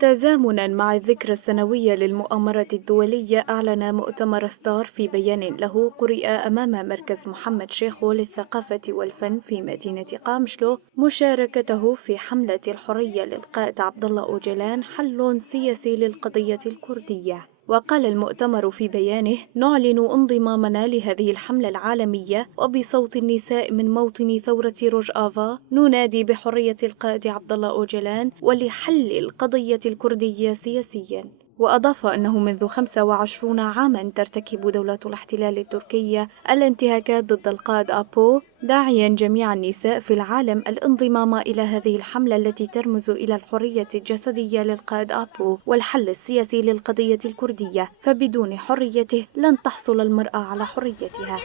تزامنا مع الذكرى السنوية للمؤامرة الدولية، أعلن مؤتمر ستار في بيان له قرئ أمام مركز محمد شيخو للثقافة والفن في مدينة قامشلو مشاركته في حملة الحرية للقائد عبدالله أوجلان، حل سياسي للقضية الكردية. وقال المؤتمر في بيانه: نعلن انضمامنا لهذه الحملة العالمية، وبصوت النساء من موطن ثورة روجافا ننادي بحرية القائد عبدالله أوجلان ولحل القضية الكردية سياسيا. وأضاف أنه منذ 25 عاما ترتكب دولة الاحتلال التركية الانتهاكات ضد القائد أبو، داعيا جميع النساء في العالم الانضمام إلى هذه الحملة التي ترمز إلى الحرية الجسدية للقائد أبو والحل السياسي للقضية الكردية، فبدون حريته لن تحصل المرأة على حريتها.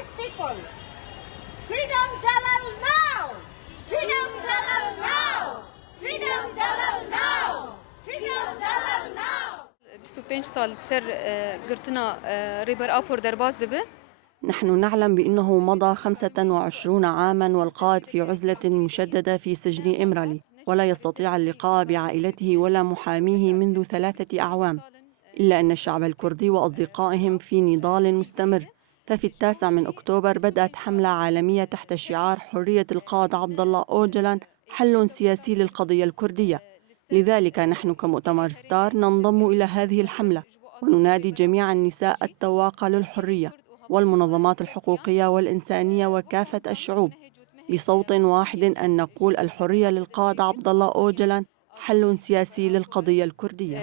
نحن نعلم بأنه مضى 25 عاماً والقائد في عزلة مشددة في سجن إمرالي، ولا يستطيع اللقاء بعائلته ولا محاميه منذ 3 أعوام، إلا أن الشعب الكردي وأصدقائهم في نضال مستمر. ففي 9 أكتوبر بدأت حملة عالمية تحت شعار حرية القائد عبدالله أوجلان، حل سياسي للقضية الكردية. لذلك نحن كمؤتمر ستار ننضم إلى هذه الحملة، وننادي جميع النساء التواقة للحرية والمنظمات الحقوقية والإنسانية وكافة الشعوب بصوت واحد أن نقول: الحرية للقائد عبدالله أوجلان، حل سياسي للقضية الكردية.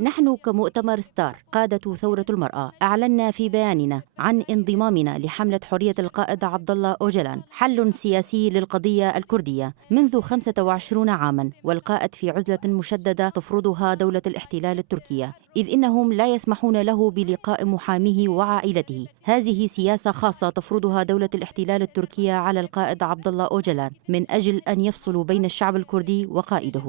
نحن كمؤتمر ستار قادة ثورة المرأة أعلنا في بياننا عن انضمامنا لحملة حرية القائد عبدالله أوجلان، حل سياسي للقضية الكردية، منذ 25 عاما والقائد في عزلة مشددة تفرضها دولة الاحتلال التركية، إذ إنهم لا يسمحون له بلقاء محاميه وعائلته. هذه سياسة خاصة تفرضها دولة الاحتلال التركية على القائد عبدالله أوجلان من أجل أن يفصلوا بين الشعب الكردي وقائده.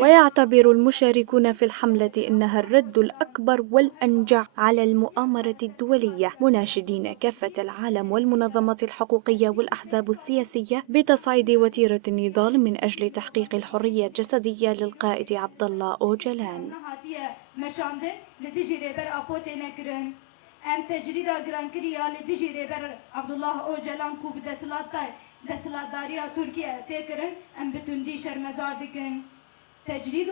ويعتبر المشاركون في الحملة إنها الرد الأكبر والأنجع على المؤامرة الدولية، مناشدين كافة العالم والمنظمات الحقوقية والأحزاب السياسية بتصعيد وتيرة النضال من أجل تحقيق الحرية الجسدية للقائد عبدالله أوجلان. ام تجريدا گرانکریا لدیجی ریبر عبدالله اوجلان کو دسلاتداریا ترکیه تکرن ام بتندی شرمزار دکن تجرید